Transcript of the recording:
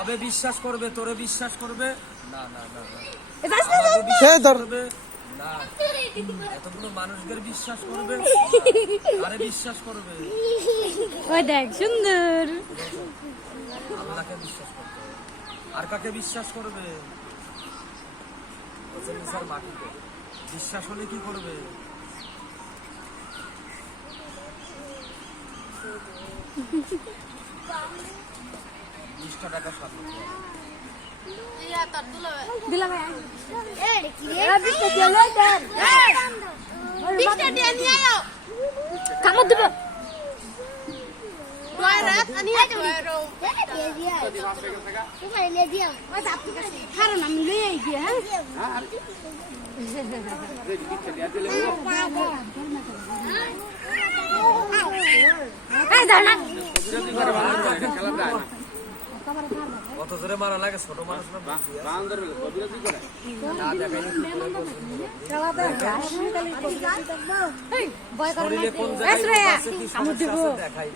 আবে বিশ্বাস করবে, তোরে বিশ্বাস করবে না না না না, এতগুলো মানুষদের বিশ্বাস করবে, আরে বিশ্বাস করবে। ওই দেখ সুন্দর। আল্লাহকে বিশ্বাস করবে, আর কাকে বিশ্বাস করবে? মাটিতে বিশ্বাস হলে কি করবে? 20 টাকা সাথে দিলাম কামড় দিব। কারণ আমি লই আই গিয়া কত জোরে মারা লাগে ছোট মানুষ না দেখাই